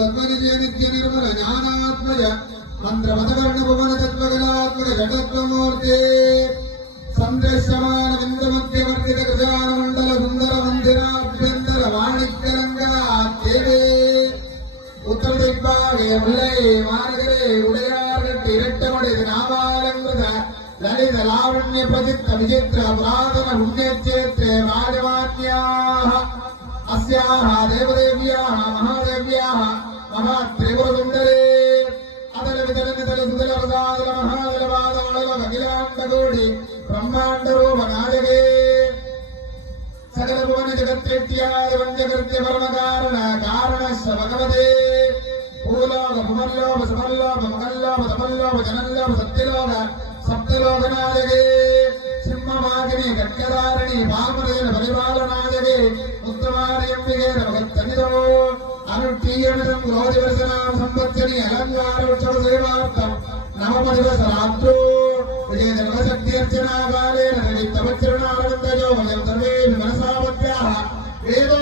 तत्त्वनिजय नित्य निर्मल ज्ञानात्मज मंत्रपदवर्ण भुवन तत्त्वकलात्मक जगत्वमूर्ते संदृश्यमान बिन्दुमध्यवर्तित गजान मंडल सुंदर मंदिराभ्यंतर वाणिज्यरंगा देवे उत्तर दिग्भागे मुल्लै मार्गरे उडयार्गट्टि इरट्टमडि नामालंकृत ललित लावण्य प्रचित्त विचित्र पुरातन पुण्यक्षेत्रे राजमान्याः अस्याः देवदेव्याः महादेव्याः महात्रिपुरसुन्दरे अदल विदल निदल सुदल रसादल महादल वादवल अखिलाण्डकोटि ब्रह्माण्डरूप नायके सकल भुवन जगत्प्रेत्याय वन्द्यकृत्य परमकारण कारणस्य भगवते भूलोक भुवनलोक सुमल्लोक मकल्लोक तमल्लोक जनल्लोक सत्यलोक सप्तलोकनायके सिंहवाहिनी गट्यधारिणी पामरेण परिपालनायके उत्तमार्यम्बिके भगत्सन्निधौ अनुष्ठीयमिदं रोजवर्षनां संवत्सरी अलङ्कारोत्सव सेवार्थं नवमदिवसरात्रो विजयदर्भशक्त्यर्चना कालेन रवित्तवच्चरणारविन्दयो वयं सर्वे मनसावत्याः वेदो